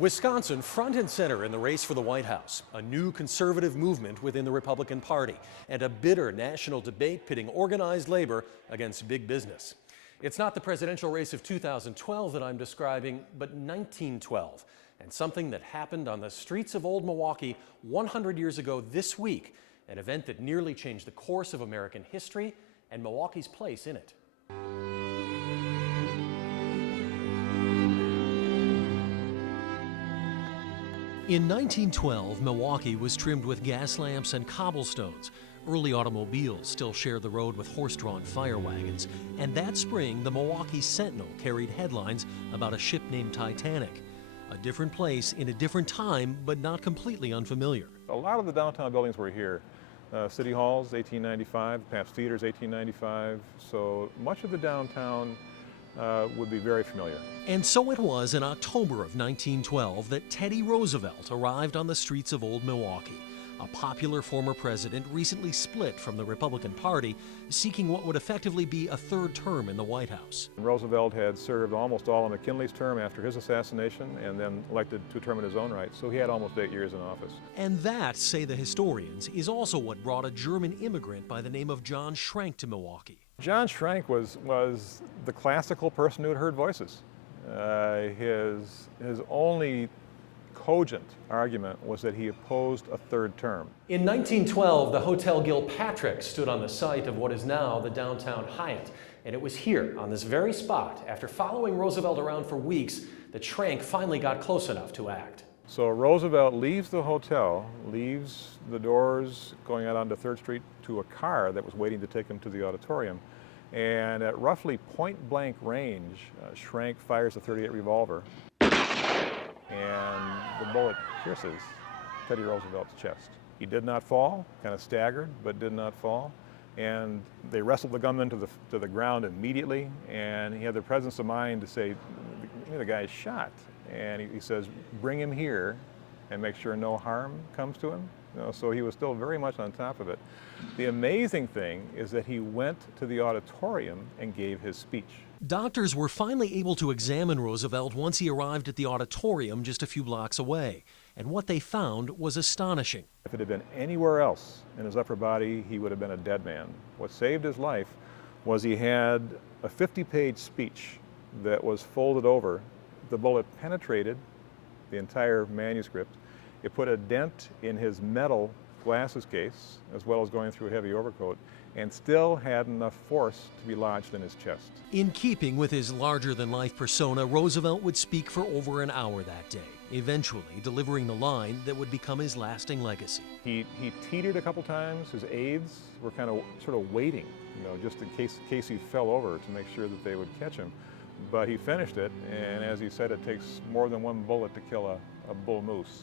Wisconsin front and center in the race for the White House, a new conservative movement within the Republican Party, and a bitter national debate pitting organized labor against big business. It's not the presidential race of 2012 that I'm describing, but 1912, and something that happened on the streets of old Milwaukee 100 years ago this week, an event that nearly changed the course of American history and Milwaukee's place in it. In 1912, Milwaukee was trimmed with gas lamps and cobblestones. Early automobiles still share the road with horse-drawn fire wagons. And that spring, the Milwaukee Sentinel carried headlines about a ship named Titanic. A different place in a different time, but not completely unfamiliar. A lot of the downtown buildings were here. City Hall's 1895, Pabst Theater's 1895, so much of the downtown would be very familiar. And so it was in October of 1912 that Teddy Roosevelt arrived on the streets of old Milwaukee. A popular former president recently split from the Republican Party, seeking what would effectively be a third term in the White House. Roosevelt had served almost all of McKinley's term after his assassination and then elected to a term in his own right, so he had almost 8 years in office. And that, say the historians, is also what brought a German immigrant by the name of John Schrank to Milwaukee. John Schrank was the classical person who had heard voices. His only cogent argument was that he opposed a third term. In 1912, the Hotel Gilpatrick stood on the site of what is now the downtown Hyatt. And it was here, on this very spot, after following Roosevelt around for weeks, that Schrank finally got close enough to act. So Roosevelt leaves the hotel, leaves the doors going out onto 3rd Street to a car that was waiting to take him to the auditorium. And at roughly point-blank range, Schrank fires a .38 revolver, and the bullet pierces Teddy Roosevelt's chest. He did not fall, kind of staggered, but did not fall. And they wrestled the gunman to the ground immediately, and he had the presence of mind to say, the guy's shot. And he says, bring him here and make sure no harm comes to him. So he was still very much on top of it. The amazing thing is that he went to the auditorium and gave his speech. Doctors were finally able to examine Roosevelt once he arrived at the auditorium just a few blocks away. And what they found was astonishing. If it had been anywhere else in his upper body, he would have been a dead man. What saved his life was he had a 50-page speech that was folded over. The bullet penetrated the entire manuscript. It put a dent in his metal glasses case, as well as going through a heavy overcoat, and still had enough force to be lodged in his chest. In keeping with his larger-than-life persona, Roosevelt would speak for over an hour that day, eventually delivering the line that would become his lasting legacy. He teetered a couple times. His aides were kind of sort of waiting, just in case he fell over to make sure that they would catch him. But he finished it, and as he said, it takes more than one bullet to kill a bull moose.